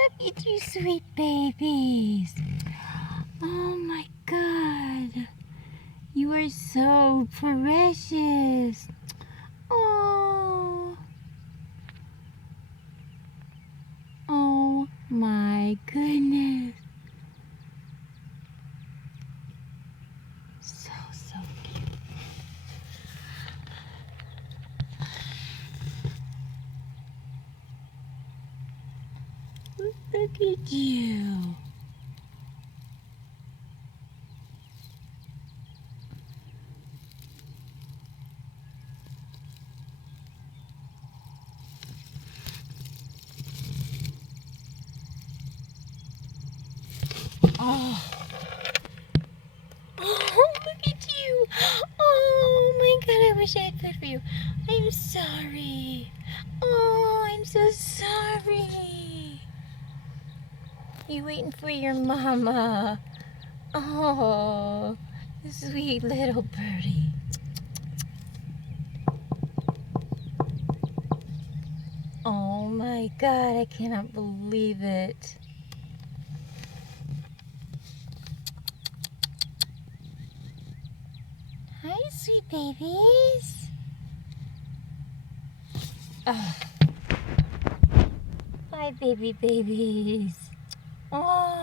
Look at you sweet babies. Oh my God. You are so precious. Oh. Oh my goodness. So cute. Look at you. Oh. Oh, look at you. Oh my God, I wish I had food for you. I'm sorry. Oh, I'm so sorry. You waiting for your mama. Oh, sweet little birdie. Oh my God, I cannot believe it. Hi, sweet babies. Oh. Hi, babies. Oh.